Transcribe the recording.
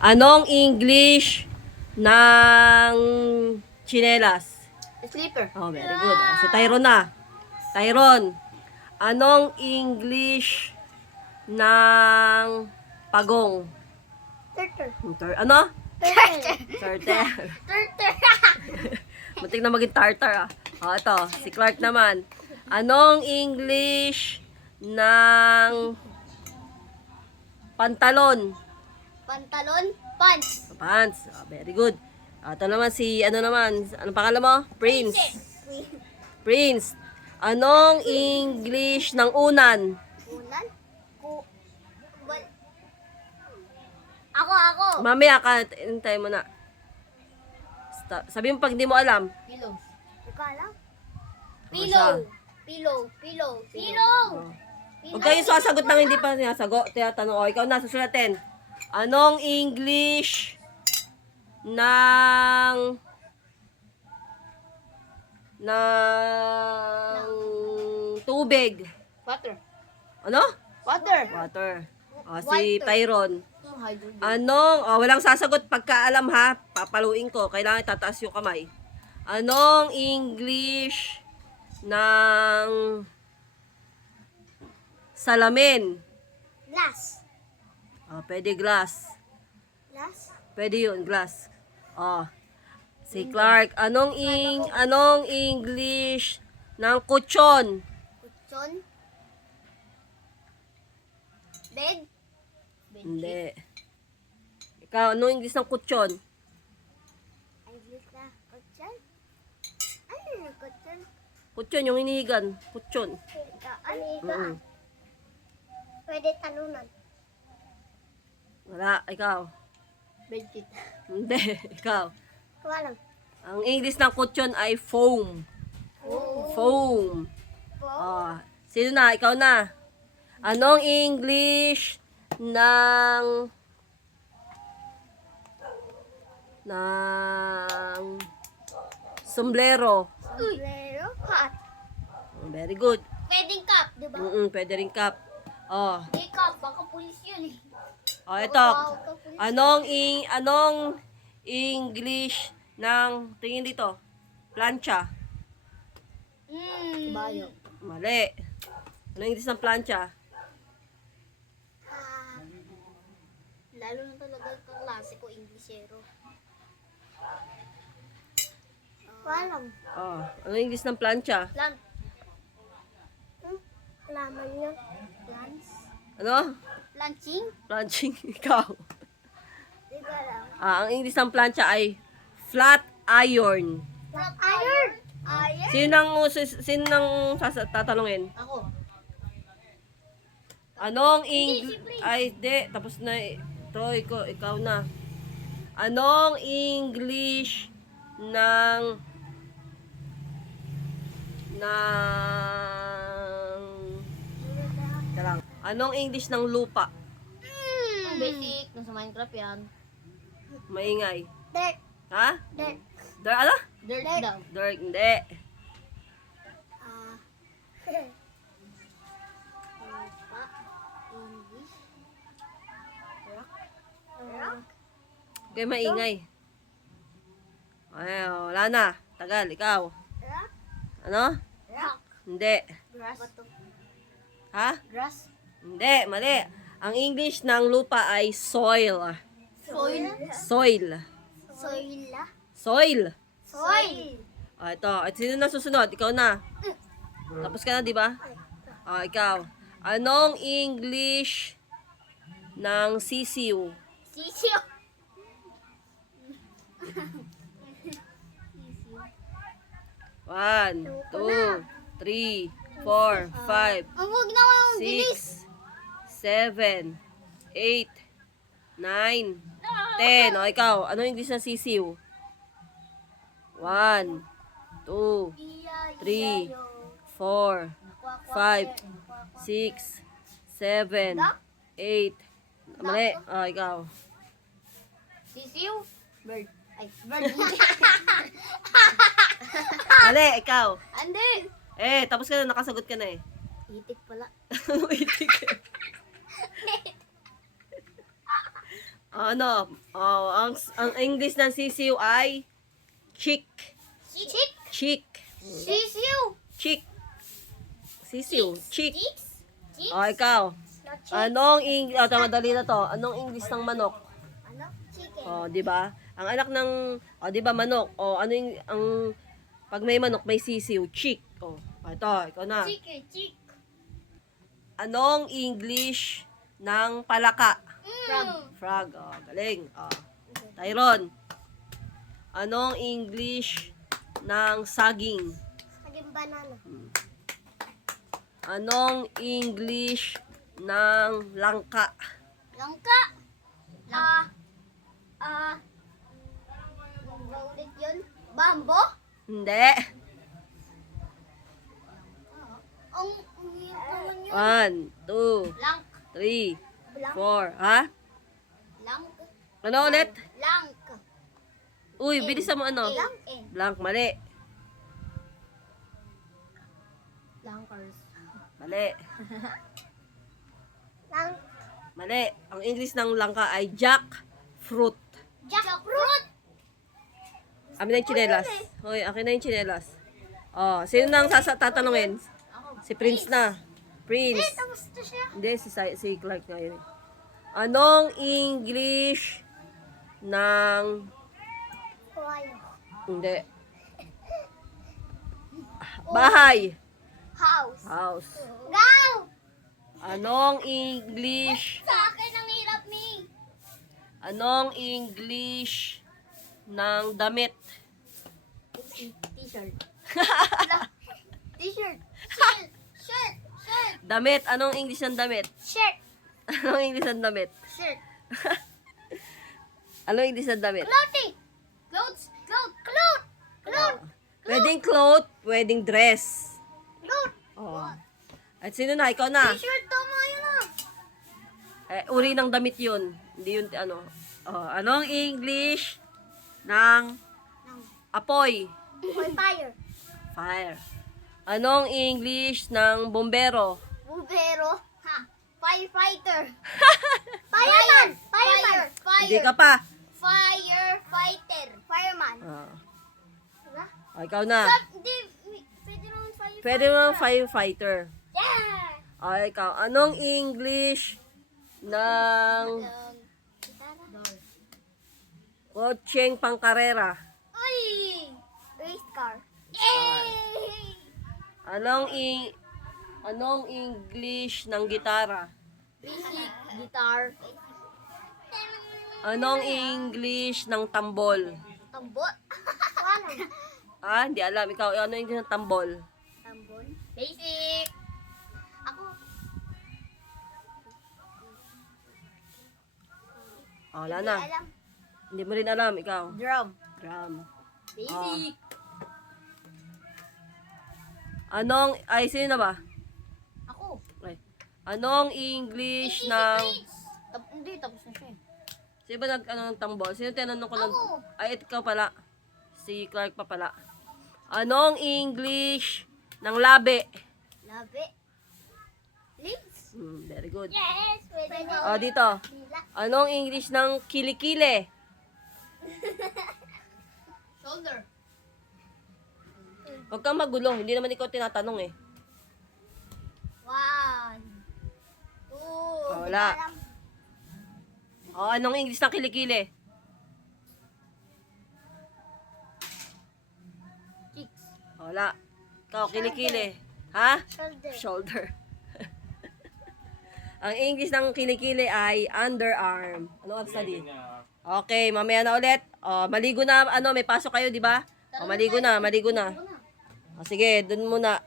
Anong English ng chinelas? Slipper. Oh, very good. Oh, si Tyron na. Tyron, anong English ng pagong? Turtle. Ano? Turtle. Turtle. Turtle. Muntik na maging tartar ah. Oh, ito. Si Clark naman. Anong English ng pantalon? Pantalon. Pants. Pants. Oh, very good. Ito naman si, ano naman? Anong pangalan mo? Prince. Prince. Anong English ng unan? Ulan. Ako. Mamaya ka, hintay mo na. Sabi mo pag di mo alam. Pillow. Ikaw alam? siya? Pillow. Huwag kayong sasagot ng hindi pa sinasagot. Tinatanong, o, ikaw na, susulatin. Anong English ng tubig? Water. Ano? Water. Water. O, si Water. Tyron. Hydrogen. Anong, walang sasagot pagkaalam ha. Papaluin ko. Kailangan tataas yung kamay. Anong English ng salamin? Glass. Pwede glass. Glass. Pwede yun, glass. Si Clark. Anong English ng kutsyon? Kutsyon. Bed. Hindi. Ikaw, anong English ng kutsyon? English na kutsyon. Ano yung kutsyon? Kutsyon, yung hinihigan. Kutsyon. Ano Mm. Pwede talunan. Wala, ikaw. Bedsheet. Hindi, ikaw. Walang. Ang English ng kutsyon ay foam. Foam. Sino na? Ikaw na. Anong English ng sombrero? Sombrero. Hat. Very good. Pwedeng cup, di ba? Pwede rin cup. Di cup, baka pulis yun eh. Ito. Anong English ng, tingin dito, plancha? Bayo. Mali. Anong English ng plancha? Lalo na talaga ang kaklase ko, Englishero. Walang. Anong English ng plancha? Plant. Laman niya. Plants. Ano? Planching? Planching. Ikaw. Di ba lang? Ang English ng plancha ay flat iron. Iron. Sino nang tatanungin? Ako. Anong English? Ay, di. Tapos na. Ito, ikaw na. Anong English ng Teka lang. Anong English ng lupa? Basic. Nasa Minecraft yan. Maingay. Dirt. Ha? Dirt. Ano? Dirt daw. Dirt, hindi. English. Rock. Okay, maingay. Ay, wala na. Tagal, ikaw. Rock. Ano? Rock. Hindi. Grass. Ha? Grass. Hindi, mali. Ang English ng lupa ay soil. Soil. Soil. Soil. Soil. Soil. Ito. At sino na susunod? Ikaw na. Tapos ka na, di ba? Ikaw. Anong English ng sisiw? Sisiyo. One, two, three, four, five, Ang huwag naman bilis. 6, 7, 8, 9, 10. O, ikaw. Ano yung English ng sisiw? 1, 2, 3, 4, 5, 6, 7, 8. Mali. O, ikaw. Sisiyo. Bird. Ay, bird. Mali, ikaw. Andi. Tapos ka na. Nakasagot ka na eh. Itik pala. Itik. Ano? Oh, ang English ng sisiw ay chick. Chick. Chick. Sisiu. Chick. Sisiw. Chick. Chicks. Chicks. Oh, ikaw. Not chick. Anong English? Oh, madali na to. Anong English ng manok? Ano? Chicken. Oh, 'di ba? Ang anak ng 'di ba manok? Oh, ano yung ang pag may manok may sisiw, chick. Oh, ito, ikaw na. Chicken. Chick. Anong English ng palaka? Frog. Frog. Oh, galing. Oh. Tyron. Anong English ng saging? Saging banana. Anong English ng langka? Langka. Ba ulit yun? Bambo? Hindi. Ang hirap naman yun. 1, 2, Lang. 3, Lang. 4. Ha? Lang. Ano ulit? Lang. Uy, bilisan mo ano? Lang. N. Blank, mali. Lankers. Mali. Lang. Mali. Ang English ng langka ay jackfruit. Jackfruit. Amin na yung chinelas. Hoy, akin na yung chinelas. Oh, sino nang tatanungin? Si Prince na. Prince. Tapos na siya. Hindi, si Clark na yun. Anong English ng... Kawayo. Hindi. Bahay. House. House. Go! Anong English... Sa akin ang hirap, Mi. Anong English ng damit? T-shirt. T-shirt. Shirt. Shirt. Shirt. Damit. Anong English ng damit? Shirt. Anong English ng damit? Shirt. Anong English ng damit? Clothing. Clothes. Cloth. Cloth. Pwedeng cloth, pwedeng dress. Cloth. Oh. At sino na? Ikaw na. T-shirt, tama yun ah. Uri ng damit yun. Hindi yun, ano. Oh, anong English ng apoy? On fire. Fire. Anong English ng bombero? Bubero. Ha. Firefighter. Fireman. Fireman. Hindi ka pa. Firefighter. Fireman. Oh. Diba? Oh, ikaw na. Hindi. Pwede naman firefighter. Pwede mo firefighter. Yeah. Oh, ikaw. Anong English ng kotseng pangkarera? Uy! Race car. Yay! Anong English ng gitara? Basic. Guitar. Anong English ng tambol? Tambol. Wala. Ah, hindi alam. Ikaw, ano yung English ng tambol? Tambol. Basic. Ako. Oh, wala na. Alam. Hindi mo rin alam. Ikaw. Drum. Drum. Basic. Ay, sino na ba? Ako. Ay. Anong English ng... Hindi, tapos na siya eh. Sino ba ng tambol? Sino tinanong ko ng... Ako. Ay, ikaw pala. Si Clark pa pala. Anong English ng labi? Labi. Lips. Very good. Yes, pwede mo. Oh, dito. Anong English ng kilikili? Shoulder. Huwag kang magulo. Hindi naman ikaw tinatanong eh. 1, 2. Wala. Oh, anong English ng kilikili? Cheeks. Wala. Ikaw, kilikili. Ha? Shoulder. Shoulder. Ang English ng kilikili ay underarm. Ano ang study? Okay, mamaya na ulit. Oh, maligo na, may pasok kayo, di ba? Oh, maligo na. O, sige, dun muna.